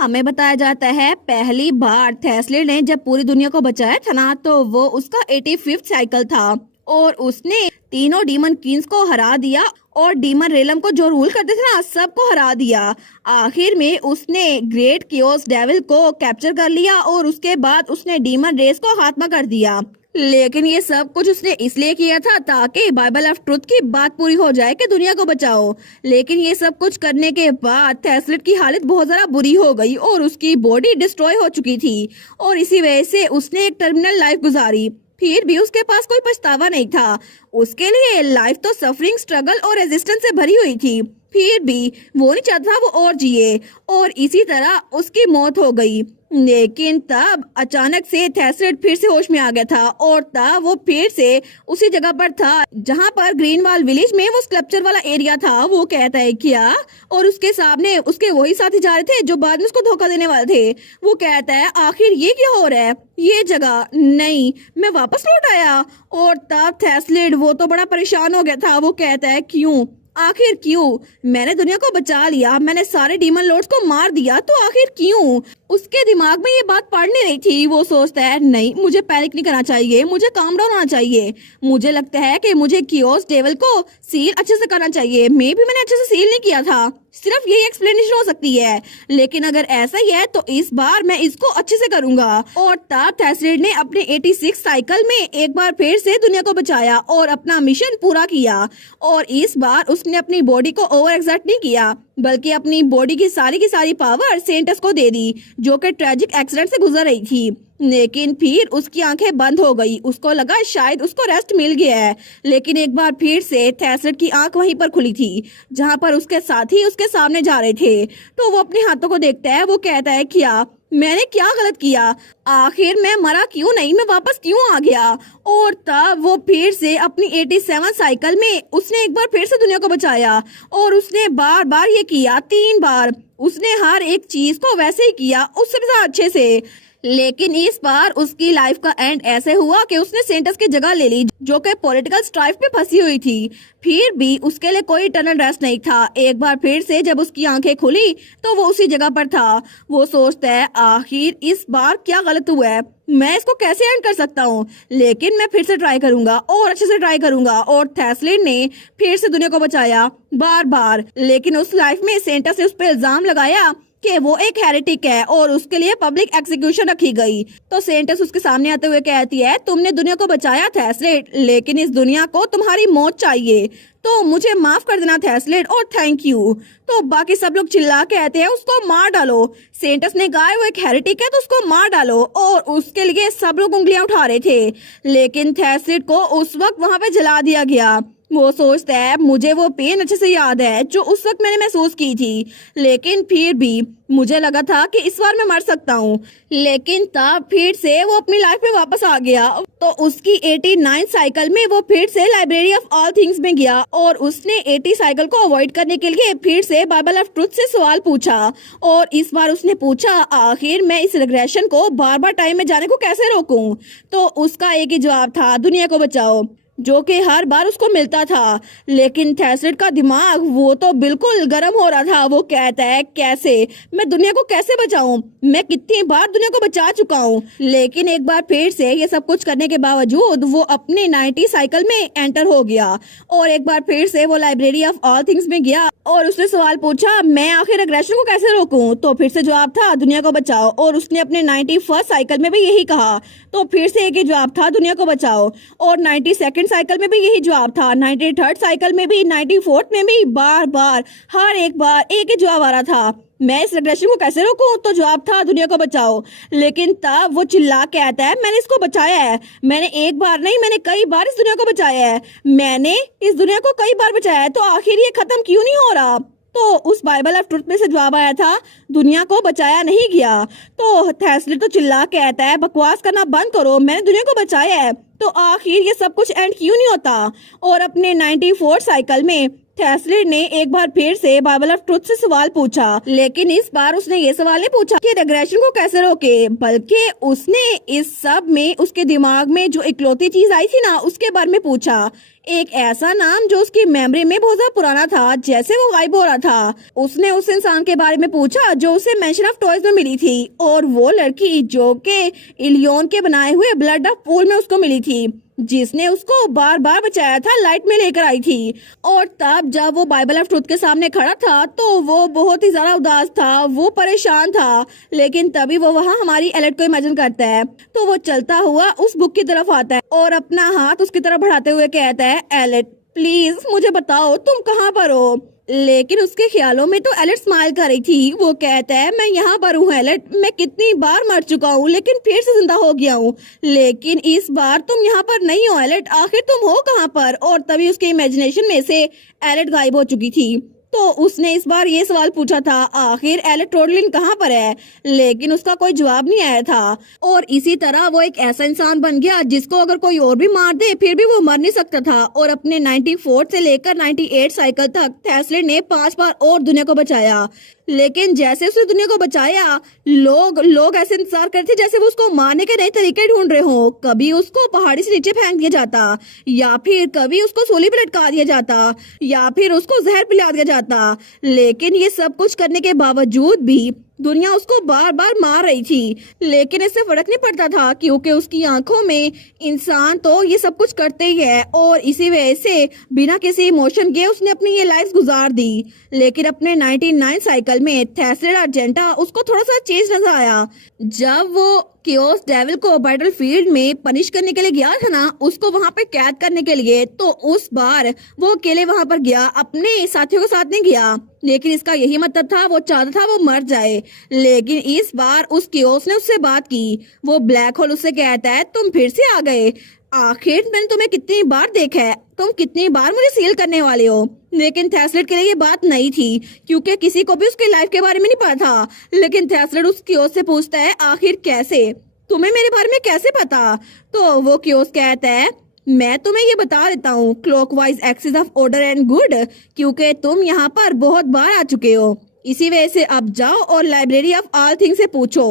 हमें बताया जाता है पहली बार थेस्ले ने जब पूरी दुनिया को बचाया था ना, तो वो उसका 85th साइकिल था और उसने तीनों डीमन किंग्स को हरा दिया और डीमन रेलम को जो रूल करते थे ना, सबको हरा दिया। आखिर में उसने ग्रेट कियोस डेविल को कैप्चर कर लिया और उसके बाद उसने डीमन रेस को खात्मा कर दिया। लेकिन ये सब कुछ उसने इसलिए किया था ताकि बाइबल ऑफ ट्रुथ की बात पूरी हो जाए कि दुनिया को बचाओ। लेकिन ये सब कुछ करने के बाद थेस्लेट की हालत बहुत ज्यादा बुरी हो गई और उसकी बॉडी डिस्ट्रॉय हो चुकी थी और इसी वजह से उसने एक टर्मिनल लाइफ गुजारी। फिर भी उसके पास कोई पछतावा नहीं था। उसके लिए लाइफ तो सफरिंग, स्ट्रगल और रेजिस्टेंस से भरी हुई थी। फिर भी वो नहीं चाहता वो और जिए और इसी तरह उसकी मौत हो गई। लेकिन तब अचानक से थेस्लेट फिर से होश में आ गया था और तब वो फिर से उसी जगह पर था जहां पर ग्रीनवाल विलेज में वो स्कल्पचर वाला एरिया था। वो कहता है क्या, और उसके सामने उसके वही साथी जा रहे थे जो बाद में उसको धोखा देने वाले थे। वो कहता है आखिर ये क्या हो रहा है, ये जगह नहीं, मैं वापस लौट आया। और तब थेस्लेट वो तो बड़ा परेशान हो गया था। वो कहता है क्यों, आखिर क्यों, मैंने दुनिया को बचा लिया, मैंने सारे डीमन लॉर्ड्स को मार दिया, तो आखिर क्यों। उसके दिमाग में ये बात पड़ नहीं रही थी। वो सोचता है नहीं, मुझे पैनिक नहीं करना चाहिए, मुझे काम डाउन होना चाहिए। मुझे लगता है कि मुझे कियोस डेविल को सील अच्छे से करना चाहिए। मे भी मैंने अच्छे से सील नहीं किया था, सिर्फ यही एक्सप्लेनेशन हो सकती है। लेकिन अगर ऐसा ही है तो इस बार मैं इसको अच्छे से करूंगा। और तब थेस्लेट ने अपने 86 साइकिल में एक बार फिर से दुनिया को बचाया और अपना मिशन पूरा किया। और इस बार उसने अपनी बॉडी को ओवर एक्सर्ट नहीं किया, बल्कि अपनी बॉडी की सारी पावर सेंटस को दे दी, जो कि ट्रेजिक एक्सीडेंट से गुजर रही थी। लेकिन फिर उसकी आंखें बंद हो गई। उसको लगा शायद उसको रेस्ट मिल गया है। लेकिन एक बार फिर से थेस्लेट की आंख वहीं पर खुली थी जहां पर उसके साथी उसके सामने जा रहे थे। तो वो अपने हाथों को देखता है। वो कहता है क्या, मैंने क्या गलत किया, आखिर मैं मरा क्यों नहीं, मैं वापस क्यों आ गया। और तब वो फिर से अपनी 87 साइकिल में उसने एक बार फिर से दुनिया को बचाया और उसने बार बार ये किया, 3 बार। उसने हर एक चीज को वैसे ही किया, उससे भी ज्यादा अच्छे से। लेकिन इस बार उसकी लाइफ का एंड ऐसे हुआ कि उसने सेंटस की जगह ले ली, जो कि पॉलिटिकल स्ट्राइफ में फंसी हुई थी। फिर भी उसके लिए कोई इटर्नल रेस्ट नहीं था। एक बार फिर से जब उसकी आंखें खुली तो वो उसी जगह पर था। वो सोचता है आखिर इस बार क्या गलत हुआ है, मैं इसको कैसे एंड कर सकता हूँ। लेकिन मैं फिर से ट्राई करूंगा और अच्छे से ट्राई करूंगा। और थेस्लेट ने फिर से दुनिया को बचाया बार बार। लेकिन उस लाइफ में सेंटस ने उस पर इल्जाम लगाया कि वो एक हेरेटिक है और उसके लिए पब्लिक एक्सिक्यूशन रखी गई। तो सेंटस उसके सामने आते हुए कहती है तुमने दुनिया को बचाया थेस्लेट, लेकिन इस दुनिया को तुम्हारी मौत चाहिए, तो मुझे माफ कर देना थेस्लेट और थैंक यू। तो बाकी सब लोग चिल्ला के कहते हैं उसको मार डालो। सेंटस ने कहा वो एक हेरेटिक है तो उसको मार डालो और उसके लिए सब लोग उंगलियां उठा रहे थे। लेकिन थेस्लेट को उस वक्त वहां पे जला दिया गया। वो सोचता है मुझे वो पेन अच्छे से याद है जो उस वक्त मैंने महसूस की थी। लेकिन फिर भी मुझे लगा था कि इस बार मैं मर सकता हूँ। लेकिन तब फिर से वो अपनी लाइफ में वापस आ गया। तो उसकी 89 साइकिल में वो फिर से लाइब्रेरी ऑफ ऑल थिंग्स में गया और उसने 80 साइकिल को अवॉइड करने के लिए फिर से बाइबल ऑफ ट्रुथ से सवाल पूछा। और इस बार उसने पूछा आखिर मैं इस रिग्रेशन को बार बार टाइम में जाने को कैसे रोकूं। तो उसका एक ही जवाब था, दुनिया को बचाओ, जो कि हर बार उसको मिलता था। लेकिन थेस्लेट का दिमाग वो तो बिल्कुल गर्म हो रहा था। वो कहता है कैसे, मैं दुनिया को कैसे बचाऊं, मैं कितनी बार दुनिया को बचा चुका हूं। लेकिन एक बार फिर से ये सब कुछ करने के बावजूद वो अपने 90 साइकिल में एंटर हो गया और एक बार फिर से वो लाइब्रेरी ऑफ ऑल थिंग्स में गया और उसने सवाल पूछा मैं आखिर एग्रेशन को कैसे रोकूं। तो फिर से जवाब था दुनिया को बचाओ और उसने अपने 91st साइकिल में भी यही कहा। तो फिर से एक ही जवाब था, दुनिया को बचाओ। और 92nd साइकिल में भी यही जवाब था, 93rd साइकिल में भी, 94th में भी, बार बार हर एक बार एक ही जवाब आ रहा था, मैं इस रिग्रेशन को कैसे रोकूं। तो जवाब था दुनिया को बचाओ। लेकिन तब वो चिल्ला के आता है मैंने इसको बचाया है, मैंने एक बार नहीं, मैंने कई बार इस दुनिया को बचाया है, मैंने इस दुनिया को कई बार बचाया है, तो आखिर ये खत्म क्यों नहीं हो रहा। तो उस बाइबल ऑफ ट्रुथ में से जवाब आया था दुनिया को बचाया नहीं गया। तो थेस्लेट तो चिल्ला के कहता है बकवास करना बंद करो, मैंने दुनिया को बचाया है, तो आखिर ये सब कुछ एंड क्यों नहीं होता। और अपने 94 साइकिल में थेस्लेट ने एक बार फिर से बाइबल ऑफ ट्रुथ से सवाल पूछा। लेकिन इस बार उसने ये सवाल नहीं पूछा कि रिग्रेशन को कैसे रोके, बल्कि उसने इस सब में उसके दिमाग में जो इकलौती चीज आई थी ना, उसके बारे में पूछा। एक ऐसा नाम जो उसकी मेमोरी में बहुत ज्यादा पुराना था, जैसे वो गायब हो रहा था। उसने उस इंसान के बारे में पूछा जो उसे मेंशन ऑफ टॉयज में मिली थी, और वो लड़की जो के इलियन के बनाए हुए ब्लड ऑफ पूल में उसको मिली थी, जिसने उसको बार बार बचाया था, लाइट में लेकर आई थी। और तब जब वो बाइबल ऑफ ट्रुथ के सामने खड़ा था तो वो बहुत ही ज्यादा उदास था, वो परेशान था। लेकिन तभी वो वहाँ हमारी एलेट को इमेजिन करता है, तो वो चलता हुआ उस बुक की तरफ आता है और अपना हाथ उसकी तरफ बढ़ाते हुए कहता है, एलेट प्लीज मुझे बताओ तुम कहाँ पर हो। लेकिन उसके ख्यालों में तो एलेट स्माइल कर रही थी। वो कहता है, मैं यहाँ पर हूँ एलेट, मैं कितनी बार मर चुका हूँ लेकिन फिर से जिंदा हो गया हूँ, लेकिन इस बार तुम यहाँ पर नहीं हो एलेट, आखिर तुम हो कहाँ पर। और तभी उसके इमेजिनेशन में से एलेट गायब हो चुकी थी। तो उसने इस बार ये सवाल पूछा था, आखिर एलेट रोडलिन कहाँ पर है, लेकिन उसका कोई जवाब नहीं आया था। और इसी तरह वो एक ऐसा इंसान बन गया जिसको अगर कोई और भी मार दे फिर भी वो मर नहीं सकता था। और अपने 94 से लेकर 98 साइकिल तक थेस्लेट ने 5 बार और दुनिया को बचाया। लेकिन जैसे उसने दुनिया को बचाया, लोग ऐसे इंतजार करते जैसे वो उसको मारने के नए तरीके ढूंढ रहे हो। कभी उसको पहाड़ी से नीचे फेंक दिया जाता, या फिर कभी उसको सूली पे लटका दिया जाता, या फिर उसको जहर पिला दिया जाता। लेकिन ये सब कुछ करने के बावजूद भी दुनिया उसको बार बार मार रही थी, लेकिन इससे फर्क नहीं पड़ता था क्योंकि उसकी आंखों में इंसान तो ये सब कुछ करते ही है। और इसी वजह से बिना किसी इमोशन के उसने अपनी ये लाइफ गुजार दी। लेकिन अपने 99 साइकिल में थेस्लेट अर्जेंटा उसको थोड़ा सा चेंज नजर आया। जब वो कियोस डेविल को बैटल फील्ड में पनिश करने के लिए गया था ना, उसको वहां पे कैद करने के लिए, तो उस बार वो अकेले वहां पर गया, अपने साथियों के साथ नहीं गया। लेकिन इसका यही मतलब था, वो चाहता था वो मर जाए। लेकिन इस बार उस कियोस ने उससे बात की। वो ब्लैक होल उससे कहता है, तुम फिर से आ गए, आखिर मैंने तुम्हें कितनी बार देखा है, तुम कितनी बार मुझे सील करने वाले हो। लेकिन थेस्लेट के लिए ये बात नहीं थी क्योंकि किसी को भी उसकी लाइफ के बारे में नहीं पता था। लेकिन थेस्लेट उस कियोस से पूछता है, आखिर कैसे, तुम्हें मेरे बारे में कैसे पता। तो वो कियोस कहता है, मैं तुम्हें ये बता देता हूँ, clockwise axis of order and good, क्योंकि तुम यहाँ पर बहुत बार आ चुके हो। इसी वजह से अब जाओ और लाइब्रेरी ऑफ ऑल थिंग्स से पूछो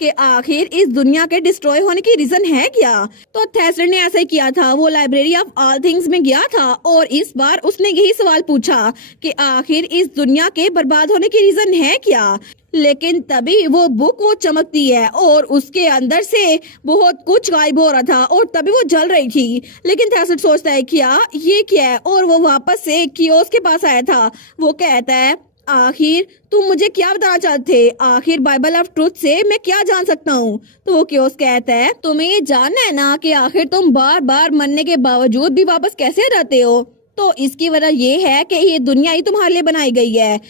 कि आखिर इस दुनिया के डिस्ट्रॉय होने की रीजन है क्या। तो थेस्लेट ने ऐसा ही किया था, वो लाइब्रेरी ऑफ ऑल थिंग्स में गया था और इस बार उसने यही सवाल पूछा कि आखिर इस दुनिया के बर्बाद होने की रीजन है क्या। लेकिन तभी वो बुक वो चमकती है और उसके अंदर से बहुत कुछ गायब हो रहा था और तभी वो जल रही थी। लेकिन थेस्लेट सोचता है, क्या ये क्या है, और वो वापस से कियोस के पास आया था। वो कहता है, आखिर तुम मुझे क्या बताना चाहते थे, आखिर बाइबल ऑफ ट्रुथ से मैं क्या जान सकता हूँ। तो वो कियोस कहता है, तुम्हें ये जानना है ना कि आखिर तुम बार बार मरने के बावजूद भी वापस कैसे रहते हो। तो इसकी वजह ये है कि ये दुनिया ही तुम्हारे लिए बनाई गई है।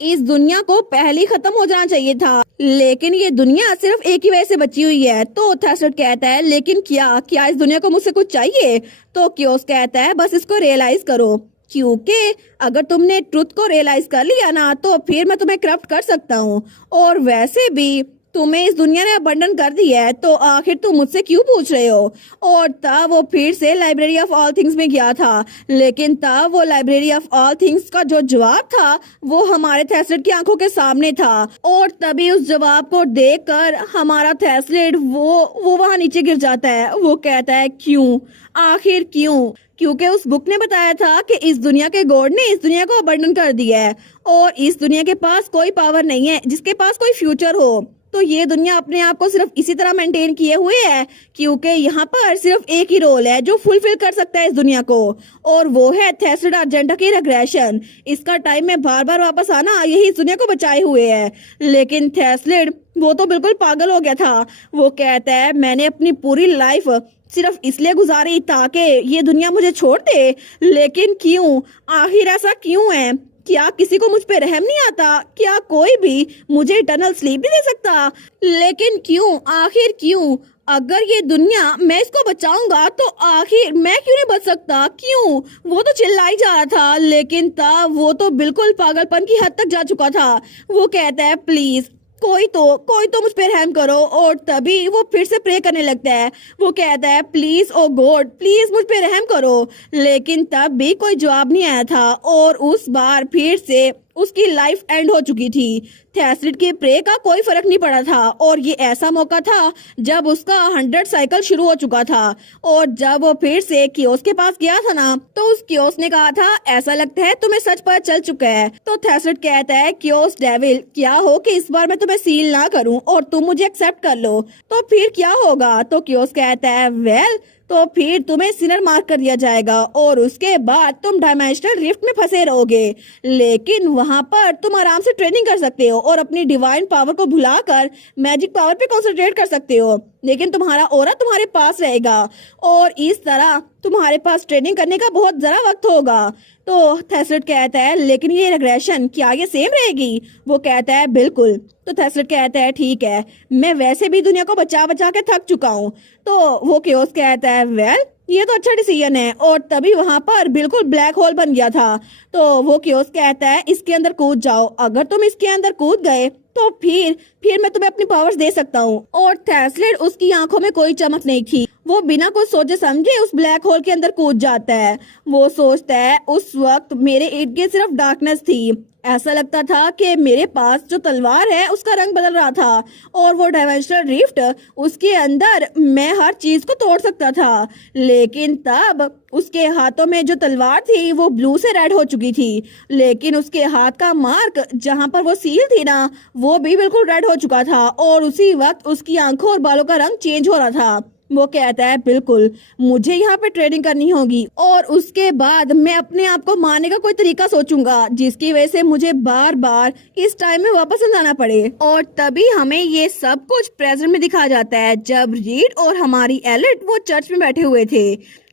इस दुनिया को पहले ही खत्म हो जाना चाहिए था, लेकिन ये दुनिया सिर्फ एक ही वजह से बची हुई है। तो थेस्लेट कहता है, लेकिन क्या इस दुनिया को मुझसे कुछ चाहिए। तो कियोस कहता है, बस इसको रियलाइज करो, क्योंकि अगर तुमने ट्रुथ को रियलाइज कर लिया ना तो फिर मैं तुम्हें करप्ट कर सकता हूँ। और वैसे भी तुम्हें इस दुनिया ने अबंडन कर दिया है, तो आखिर तुम मुझसे क्यों पूछ रहे हो। और तब वो फिर से लाइब्रेरी ऑफ ऑल थिंग्स में गया था। लेकिन तब वो लाइब्रेरी ऑफ ऑल थिंग्स का जो जवाब था वो हमारे थेस्लेट की आंखों के सामने था। और तभी उस जवाब को देखकर हमारा थेस्लेट वो वहां नीचे गिर जाता है। वो कहता है, क्यों, आखिर क्यों। क्योंकि उस बुक ने बताया था कि इस दुनिया के गॉड ने इस दुनिया को अबंडन कर दिया है और इस दुनिया के पास कोई पावर नहीं है जिसके पास कोई फ्यूचर हो। तो ये दुनिया अपने आप को सिर्फ इसी तरह मेंटेन किए हुए है क्योंकि यहाँ पर सिर्फ एक ही रोल है जो फुलफिल कर सकता है इस दुनिया को, और वो है थेस्लेट अर्जेंटा की रिग्रेशन। इसका टाइम में बार बार वापस आना यही इस दुनिया को बचाए हुए है। लेकिन थेस्लेट वो तो बिल्कुल पागल हो गया था। वो कहता है, मैंने अपनी पूरी लाइफ सिर्फ इसलिए गुजारी ताकि ये दुनिया मुझे छोड़ दे। लेकिन क्यों, आखिर ऐसा क्यों है। क्या किसी को मुझ पे रहम नहीं आता, क्या कोई भी मुझे इटर्नल स्लीप नहीं दे सकता। लेकिन क्यों, आखिर क्यों। अगर ये दुनिया मैं इसको बचाऊंगा तो आखिर मैं क्यों नहीं बच सकता, क्यों। वो तो चिल्लाई जा रहा था, लेकिन तब वो तो बिल्कुल पागलपन की हद तक जा चुका था। वो कहता है, प्लीज कोई तो मुझ पे रहम करो। और तभी वो फिर से प्रे करने लगता है। वो कहता है, प्लीज ओ गॉड, प्लीज मुझ पे रहम करो। लेकिन तब भी कोई जवाब नहीं आया था और उस बार फिर से उसकी लाइफ एंड हो चुकी थी। थैसलिड के प्रे का कोई फर्क नहीं पड़ा था और ये ऐसा मौका था जब उसका 100 साइकिल शुरू हो चुका था। और जब वो फिर से कियोस के पास गया था ना, तो उस कियोस ने कहा था ऐसा लगता है तुम्हें सच पता चल चुका है। तो थैसलिड कहता है कियोस डेविल, क्या हो कि इस बार मैं तुम्हें सील ना करूं और तुम मुझे एक्सेप्ट कर लो, तो फिर क्या होगा? तो कियोस कहता है वेल, तो फिर तुम्हें सिनर मार्क कर दिया जाएगा और उसके बाद तुम डायमेंशनल रिफ्ट में फंसे रहोगे। लेकिन वहां पर तुम आराम से ट्रेनिंग कर सकते हो और अपनी डिवाइन पावर को भुलाकर मैजिक पावर पे कंसंट्रेट कर सकते हो, लेकिन तुम्हारा ऑरा तुम्हारे पास रहेगा और इस तरह तुम्हारे पास ट्रेनिंग करने का बहुत जरा वक्त होगा। तो थैसलिड कहता है लेकिन ये रिग्रेशन क्या ये सेम रहेगी? वो कहता है बिल्कुल। तो थैसलिड कहता है ठीक है, मैं वैसे भी दुनिया को बचा बचा के थक चुका हूँ। तो वो कियोस कहता है वेल, ये तो अच्छा डिसीजन है। और तभी वहां पर बिल्कुल ब्लैक होल बन गया था। तो वो कियोस कहता है इसके अंदर कूद जाओ, अगर तुम इसके अंदर कूद गए तो फिर मैं तुम्हें अपनी पावर्स दे सकता हूँ। और थैसलिड, उसकी आंखों में कोई चमक नहीं थी, वो बिना कुछ सोचे समझे उस ब्लैक होल के अंदर कूद जाता है। वो सोचता है उस वक्त मेरे इर्द गिर्द सिर्फ डार्कनेस थी, ऐसा लगता था कि मेरे पास जो तलवार है उसका रंग बदल रहा था और वो डायमेंशनल रिफ्ट, उसके अंदर मैं हर चीज को तोड़ सकता था। लेकिन तब उसके हाथों में जो तलवार थी वो ब्लू से रेड हो चुकी थी, लेकिन उसके हाथ का मार्क जहां पर वो सील थी ना, वो भी बिल्कुल रेड हो चुका था और उसी वक्त उसकी आंखों और बालों का रंग चेंज हो रहा था। वो कहता है बिल्कुल, मुझे यहाँ पे ट्रेनिंग करनी होगी और उसके बाद मैं अपने आप को मारने का कोई तरीका सोचूंगा जिसकी वजह से मुझे बार बार इस टाइम में वापस न जाना पड़े। और तभी हमें ये सब कुछ प्रेजेंट में दिखाया जाता है जब रीड और हमारी एलिट वो चर्च में बैठे हुए थे।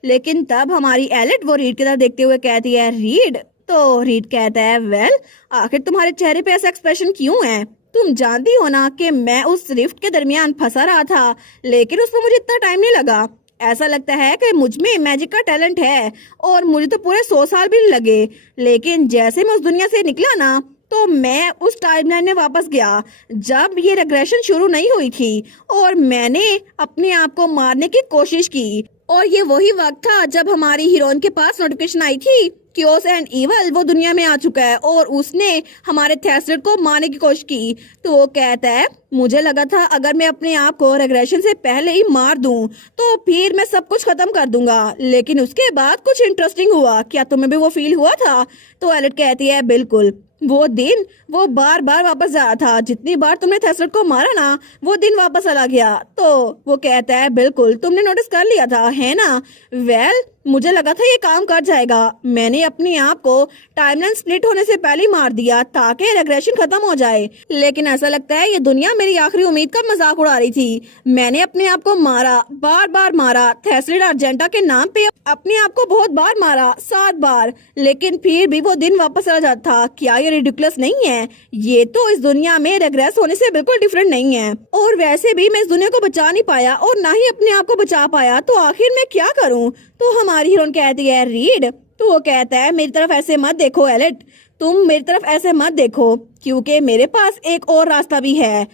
लेकिन तब हमारी एलिट वो रीड की तरफ देखते हुए कहती है रीड। तो रीड कहता है वेल, आखिर तुम्हारे चेहरे पे ऐसा एक्सप्रेशन क्यों है? तुम जानती हो ना कि मैं उस रिफ्ट के दरमियान फंसा रहा था, लेकिन उसमें मुझे इतना टाइम नहीं लगा। ऐसा लगता है कि मुझ में मैजिक का टैलेंट है और मुझे तो पूरे 100 साल भी नहीं लगे। लेकिन जैसे मैं उस दुनिया से निकला ना, तो मैं उस टाइमलाइन में वापस गया जब ये रिग्रेशन शुरू नहीं हुई थी और मैंने अपने आप को मारने की कोशिश की। और ये वही वक्त था जब हमारी हीरोइन के पास नोटिफिकेशन आई थी कियोस एंड इवल वो दुनिया में आ चुका है और उसने हमारे थैसलिड को मारने की कोशिश की। तो वो कहता है मुझे लगा था अगर मैं अपने आप को रिग्रेशन से पहले ही मार दूं तो फिर मैं सब कुछ खत्म कर दूंगा, लेकिन उसके बाद कुछ इंटरेस्टिंग हुआ। क्या तुम्हें भी वो फील हुआ था? तो एलिट कहती है बिल्कुल, वो दिन वो बार बार वापस जा रहा था, जितनी बार तुमने थैसलिड को मारा ना वो दिन वापस चला गया। तो वो कहता है बिल्कुल, तुमने नोटिस कर लिया था है ना? वेल, मुझे लगा था ये काम कर जाएगा, मैंने अपने आप को टाइमलाइन स्प्लिट होने से पहले मार दिया ताकि रिग्रेशन खत्म हो जाए। लेकिन ऐसा लगता है ये दुनिया मेरी आखिरी उम्मीद का मजाक उड़ा रही थी। मैंने अपने आप को मारा, बार बार मारा, थैसलिड अर्जेंटा के नाम पे अपने आप को बहुत बार मारा, 7 बार, लेकिन फिर भी वो दिन वापस चला जाता था। क्या ये रिडिकुलस नहीं है? ये तो इस दुनिया में रिग्रेस होने से बिल्कुल डिफरेंट नहीं है। और वैसे भी मैं इस दुनिया को बचा नहीं पाया और ना ही अपने आप को बचा पाया, तो आखिर मैं क्या करूं? तो हमारी हीरोइन कहती है रीड। तो वो कहता है मेरी तरफ ऐसे मत देखो एलिट, तुम मेरी तरफ ऐसे मत देखो, क्योंकि मेरे पास एक और रास्ता भी है।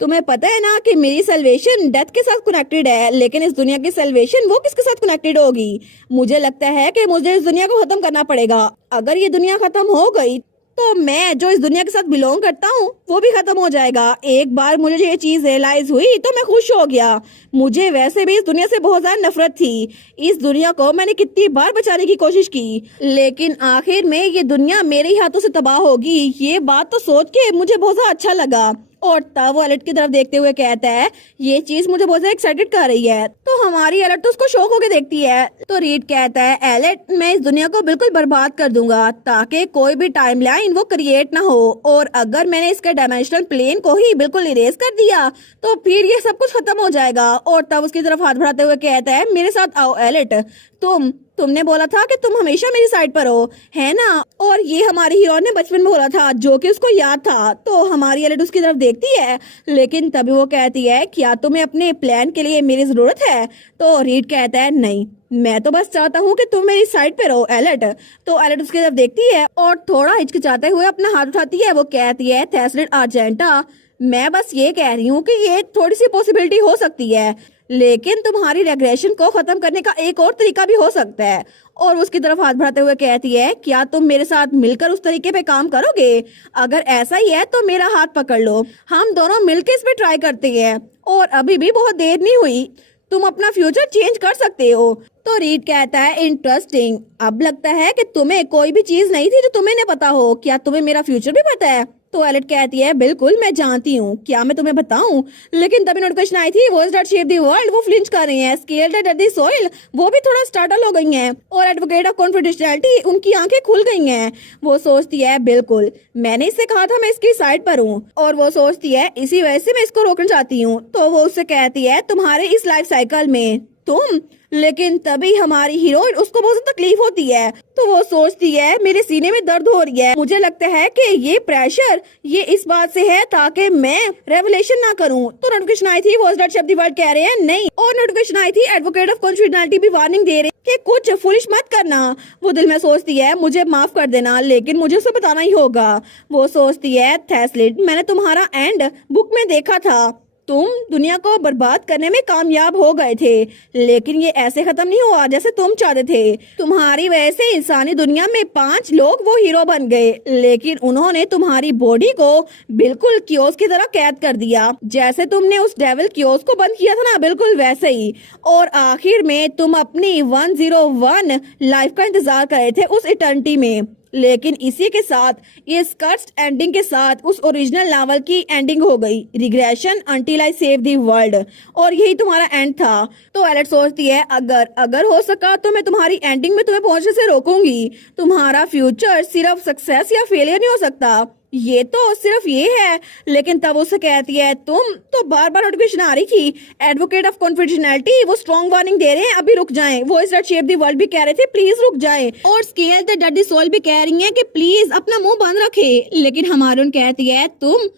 तुम्हें पता है ना कि मेरी सल्वेशन डेथ के साथ कनेक्टेड है, लेकिन इस दुनिया की सल्वेशन वो किसके साथ कनेक्टेड होगी? मुझे लगता है कि मुझे इस दुनिया को खत्म करना पड़ेगा। अगर ये दुनिया खत्म हो गई तो मैं जो इस दुनिया के साथ बिलोंग करता हूँ वो भी खत्म हो जाएगा। एक बार मुझे ये चीज रियलाइज हुई तो मैं खुश हो गया। मुझे वैसे भी इस दुनिया से बहुत ज्यादा नफरत थी। इस दुनिया को मैंने कितनी बार बचाने की कोशिश की, लेकिन आखिर में ये दुनिया मेरे ही हाथों से तबाह होगी। ये बात तो सोच के मुझे बहुत ज्यादा अच्छा लगा। और तब वो एलिट की तरफ देखते हुए कहता है ये चीज मुझे बहुत ज्यादा एक्साइटेड कर रही है। तो हमारी एलिट तो उसको शौक होके देखती है। तो रीड कहता है एलिट, मैं इस दुनिया को बिल्कुल बर्बाद कर दूंगा ताकि कोई भी टाइमलाइन वो क्रिएट ना हो, और अगर मैंने इसके डायमेंशनल प्लेन को ही बिल्कुल इरेज कर दिया तो फिर ये सब कुछ खत्म हो जाएगा। और तब उसकी तरफ हाथ बढ़ाते हुए कहता है मेरे साथ आओ एलिट, तुमने बोला था कि तुम हमेशा मेरी साइड पर हो, है ना? और ये हमारी हीरोइन ने बचपन में बोला था, जो कि उसको याद था। तो हमारी एलिट उसकी तरफ देखती है, लेकिन तभी वो कहती है क्या तुम्हें अपने प्लान के लिए मेरी जरूरत है? तो रीड कहता है नहीं, मैं तो बस चाहता हूँ कि तुम मेरी साइड पे रहो एलिट। तो एलिट उसकी तरफ देखती है और थोड़ा हिचकिचाते हुए अपना हाथ उठाती है। वो कहती है थैसलिड अर्जेंटा, मैं बस ये कह रही हूँ कि ये थोड़ी सी पॉसिबिलिटी हो सकती है। लेकिन तुम्हारी रेग्रेशन को खत्म करने का एक और तरीका भी हो सकता है। और उसकी तरफ हाथ बढ़ाते हुए कहती है, क्या तुम मेरे साथ मिलकर उस तरीके पे काम करोगे? अगर ऐसा ही है तो मेरा हाथ पकड़ लो, हम दोनों मिलकर इस पे ट्राई करते हैं। और अभी भी बहुत देर नहीं हुई, तुम अपना फ्यूचर चेंज कर सकते हो। तो रीड कहता है, इंटरेस्टिंग, अब लगता है कि तुम्हें कोई भी चीज नहीं थी जो तुम्हें नहीं पता हो। क्या तुम्हें मेरा फ्यूचर भी पता है? तो एलेट कहती है, बिल्कुल मैं जानती हूँ, क्या मैं तुम्हें बताऊं? लेकिन तभी नोटिफिकेशन आई थी, voice that shape the world, वो फ्लिंच कर रही हैं। स्केल्ड एट द सॉइल, वो भी थोड़ा स्टार्टल हो गई हैं। और एडवोकेट ऑफ कॉन्फिडेंशियलिटी, उनकी आंखें खुल गई हैं। वो सोचती है, बिल्कुल मैंने इससे कहा था मैं इसकी साइड पर हूँ। और वो सोचती है, इसी वजह से मैं इसको रोकना चाहती हूँ। तो वो उससे कहती है, तुम्हारे इस लाइफ साइकिल में तुम। लेकिन तभी हमारी हीरोइन, उसको बहुत तकलीफ होती है। तो वो सोचती है, मेरे सीने में दर्द हो रही है, मुझे लगता है कि ये प्रेशर ये इस बात से है ताकि मैं रेवलेशन ना करूं। तो नोटिफिकेशन आई थी, वॉइस दैट शब्द वर्ड कह रहे हैं नहीं। और नोटिफिकेशन आई थी, एडवोकेट ऑफ कॉन्फिडेंशियलिटी भी वार्निंग दे रहे कि कुछ फुलिश मत करना। वो दिल में सोचती है, मुझे माफ कर देना, लेकिन मुझे उसे बताना ही होगा। वो सोचती है, थैसलिट, मैंने तुम्हारा एंड बुक में देखा था, तुम दुनिया को बर्बाद करने में कामयाब हो गए थे, लेकिन ये ऐसे खत्म नहीं हुआ जैसे तुम चाहते थे। तुम्हारी वजह से इंसानी दुनिया में 5 लोग वो हीरो बन गए, लेकिन उन्होंने तुम्हारी बॉडी को बिल्कुल कियोस की तरह कैद कर दिया, जैसे तुमने उस डेविल कियोस को बंद किया था ना, बिल्कुल वैसे ही। और आखिर में तुम अपनी 101 लाइफ का इंतजार कर रहे थे उस इटर्निटी में। लेकिन इसी के साथ ये स्कर्ट्स एंडिंग के साथ उस ओरिजिनल नॉवल की एंडिंग हो गई, regression until I save the world. और यही तुम्हारा एंड था। तो एलेट सोचती है, अगर हो सका तो मैं तुम्हारी एंडिंग में तुम्हें पहुंचने से रोकूंगी। तुम्हारा फ्यूचर सिर्फ सक्सेस या फेलियर नहीं हो सकता, ये तो सिर्फ ये है। लेकिन तब उससे कहती है, तुम तो बार बार नोटिफिकेशन आ रही थी, एडवोकेट ऑफ कॉन्फिडेंशियलिटी वो स्ट्रॉन्ग वार्निंग दे रहे हैं, अभी रुक जाएं। वो इस शेप द वर्ल्ड भी कह रहे थे, प्लीज रुक जाएं। और स्केल द डडी सोल भी कह रही हैं कि प्लीज अपना मुंह बंद रखे। लेकिन हमारून कहती है, तुम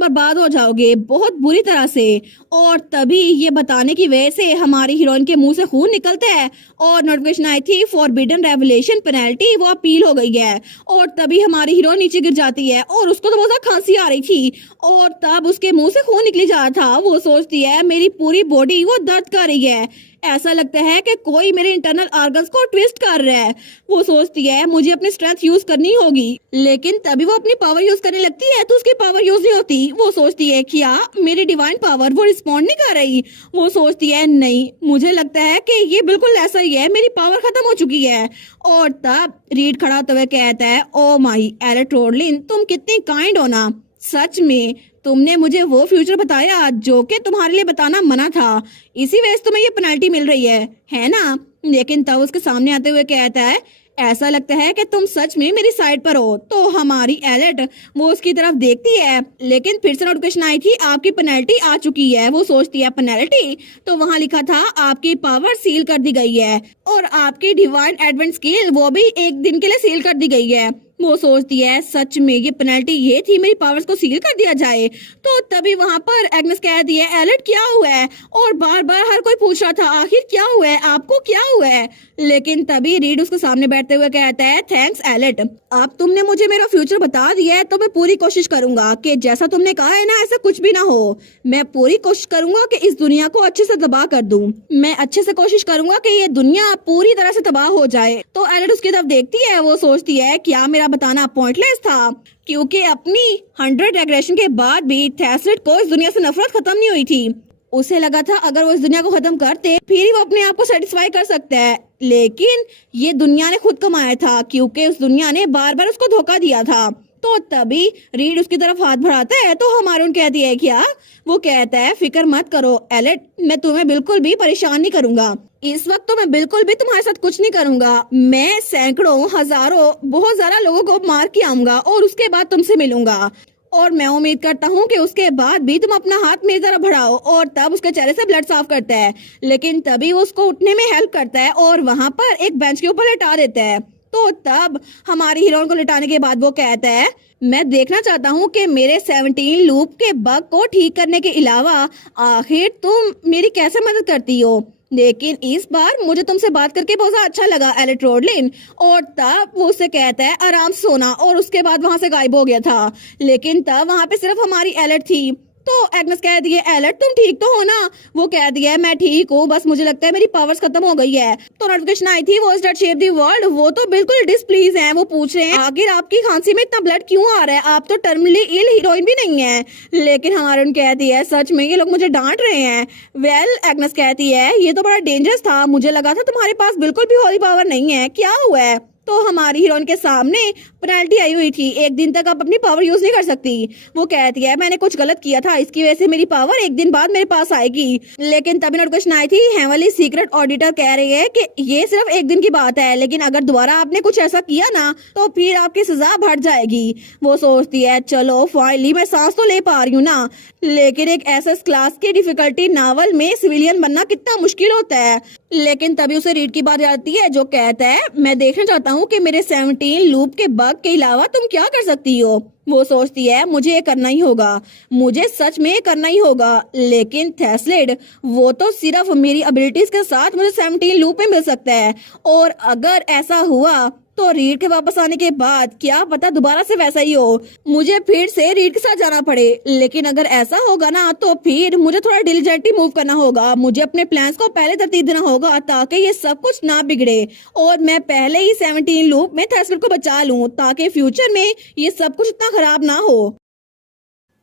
बर्बाद हो जाओगे बहुत बुरी तरह से। और तभी ये बताने की वजह से हमारी हीरोइन के मुंह से खून निकलता है। और नोटिफिकेशन आई थी, फॉरबिडन रेवलेशन पेनल्टी, वो अपील हो गई है। और तभी हमारी हीरोइन नीचे गिर जाती है और उसको तो बहुत ज्यादा खांसी आ रही थी और तब उसके मुंह से खून निकली जा रहा था। वो सोचती है, मेरी पूरी बॉडी वो दर्द कर रही है, ऐसा लगता है कि कोई मेरे इंटरनल ऑर्गन्स को ट्विस्ट कर रहा है। वो सोचती है, मुझे अपनी स्ट्रेंथ यूज करनी होगी। लेकिन तभी वो अपनी पावर यूज करने लगती है तो उसकी पावर यूज नहीं होती। वो सोचती है, क्या मेरी डिवाइन पावर वो रिस्पॉन्ड नहीं कर रही? वो सोचती है, नहीं, मुझे लगता है कि ये बिल्कुल ऐसा ही है, मेरी पावर खत्म हो चुकी है। और तब रीड खड़ा होते हुए कहता है, ओ माई एलेट रोडलिन, तुम कितनी काइंड हो ना, सच में तुमने मुझे वो फ्यूचर बताया जो कि तुम्हारे लिए बताना मना था, इसी वजह से तुम्हें ये पेनल्टी मिल रही है ना? लेकिन तब उसके सामने आते हुए कहता है, ऐसा लगता है कि तुम सच में मेरी साइड पर हो। तो हमारी एलेट वो उसकी तरफ देखती है, लेकिन फिर से नोटिफिकेशन आई थी, आपकी पेनल्टी आ चुकी है। वो सोचती है, पेनल्टी? तो वहाँ लिखा था, आपकी पावर सील कर दी गई है और आपकी डिवाइन एडवेंट स्किल वो भी 1 दिन के लिए सील कर दी गई है। वो सोचती है, सच में ये पेनल्टी ये थी, मेरी पावर्स को सील कर दिया जाए। तो तभी वहाँ पर एग्नेस कहती है, एलेट क्या हुआ है? और बार बार हर कोई पूछ रहा था, आखिर क्या हुआ है, आपको क्या हुआ है? लेकिन तभी रीड उसके सामने बैठते हुए कहता है, थैंक्स एलेट, अब तुमने मुझे मेरा फ्यूचर बता दिया है तो मैं पूरी कोशिश करूंगा कि जैसा तुमने कहा है ना, ऐसा कुछ भी ना हो। मैं पूरी कोशिश करूंगा कि इस दुनिया को अच्छे से तबाह कर दूं। मैं अच्छे से कोशिश करूंगा कि ये दुनिया पूरी तरह से तबाह हो जाए। तो एलेट उसकी तरफ देखती है, वो सोचती है, क्या मेरा बताना पॉइंटलेस था? क्योंकि अपनी 100 रेग्रेशन के बाद भी थैसलिट को इस दुनिया से नफरत खत्म नहीं हुई थी। उसे लगा था अगर वो इस दुनिया को खत्म करते फिर ही वो अपने आप को सेटिस्फाई कर सकता है, लेकिन ये दुनिया ने खुद कमाया था क्योंकि उस दुनिया ने बार बार उसको धोखा दिया था। तो तभी रीड उसकी तरफ हाथ बढ़ाता है तो हमारून कहती है, क्या? वो कहता है, फिक्र मत करो एलेट, मैं तुम्हें बिल्कुल भी परेशान नहीं करूंगा। इस वक्त तो मैं बिल्कुल भी तुम्हारे साथ कुछ नहीं करूंगा। मैं सैकड़ों हजारों बहुत ज्यादा लोगों को मार के आऊंगा और उसके बाद तुमसे मिलूंगा। और मैं उम्मीद करता हूँ कि उसके बाद भी तुम अपना हाथ मेरी तरफ बढ़ाओ। और तब उसके चेहरे से ब्लड साफ करता है, लेकिन तभी वो उसको उठने में हेल्प करता है और वहाँ पर एक बेंच के ऊपर लेटा देता है। तो तब हमारी हीरोइन को लिटाने के बाद वो कहता है, मैं देखना चाहता हूँ कि मेरे 17 लूप के बग को ठीक करने के अलावा आखिर तुम मेरी कैसे मदद करती हो। लेकिन इस बार मुझे तुमसे बात करके बहुत अच्छा लगा एलेट रोडलिन। और तब वो उससे कहता है, आराम से सोना। और उसके बाद वहां से गायब हो गया था। लेकिन तब वहां पे सिर्फ हमारी एलेट थी। तो एग्नेस कह दिए एलेट तुम ठीक तो हो ना। वो कह दिया मैं ठीक हूँ, बस मुझे लगता है मेरी पावर्स खत्म हो गई है। तो नोटिफिकेशन आई थी वो दैट शेप द वर्ल्ड, वो तो बिल्कुल डिसप्लीज हैं। वो पूछ रहे हैं आखिर आपकी खांसी में इतना ब्लड क्यों आ रहा है, आप तो टर्मिनली इल हीरोइन भी नहीं है। लेकिन हारून कहती है सच में ये लोग मुझे डांट रहे हैं। वेल एग्नेस कहती है ये तो बड़ा डेंजरस था, मुझे लगा था तुम्हारे पास बिल्कुल भी होली पावर नहीं है, क्या हुआ है। तो हमारी हीरोइन के सामने पेनल्टी आई हुई थी, 1 दिन तक आप अपनी पावर यूज नहीं कर सकती। वो कहती है मैंने कुछ गलत किया था, इसकी वजह से मेरी पावर 1 दिन बाद मेरे पास आएगी। लेकिन तभी नोटिफिकेशन आई थी हेवनली सीक्रेट ऑडिटर कह रही है कि ये सिर्फ 1 दिन की बात है, लेकिन अगर दोबारा आपने कुछ ऐसा किया ना तो फिर आपकी सजा बढ़ जाएगी। वो सोचती है चलो फाइनली मैं सांस तो ले पा रही हूँ ना। लेकिन एक एसएस क्लास की डिफिकल्टी नावल में सिविलियन बनना कितना मुश्किल होता है। लेकिन तभी उसे रीड की बात आती है जो कहता है मैं देखना चाहता हूँ कि मेरे 17 लूप के बग के अलावा तुम क्या कर सकती हो। वो सोचती है मुझे ये करना ही होगा, मुझे सच में ये करना ही होगा। लेकिन थेस्लेड वो तो सिर्फ मेरी एबिलिटीज के साथ मुझे 17 लूप में मिल सकता है, और अगर ऐसा हुआ तो रीड के वापस आने के बाद क्या पता दोबारा से वैसा ही हो, मुझे फिर से रीड के साथ जाना पड़े। लेकिन अगर ऐसा होगा ना तो फिर मुझे थोड़ा डिलीजेंटली मूव करना होगा, मुझे अपने प्लान्स को पहले तरतीब देना होगा ताकि ये सब कुछ ना बिगड़े, और मैं पहले ही 17 लूप में थेस्लेड को बचा लूं ताकि फ्यूचर में ये सब कुछ इतना खराब ना हो।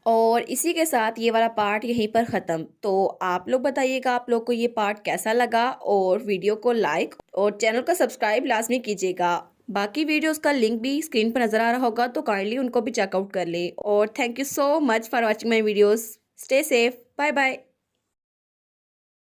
और इसी के साथ ये वाला पार्ट यहीं पर ख़त्म। तो आप लोग बताइएगा आप लोग को ये पार्ट कैसा लगा, और वीडियो को लाइक और चैनल को सब्सक्राइब लाजमी कीजिएगा। बाकी वीडियोस का लिंक भी स्क्रीन पर नज़र आ रहा होगा, तो काइंडली उनको भी चेकआउट कर लें। और thank you so much for watching my videos. Stay safe, bye bye.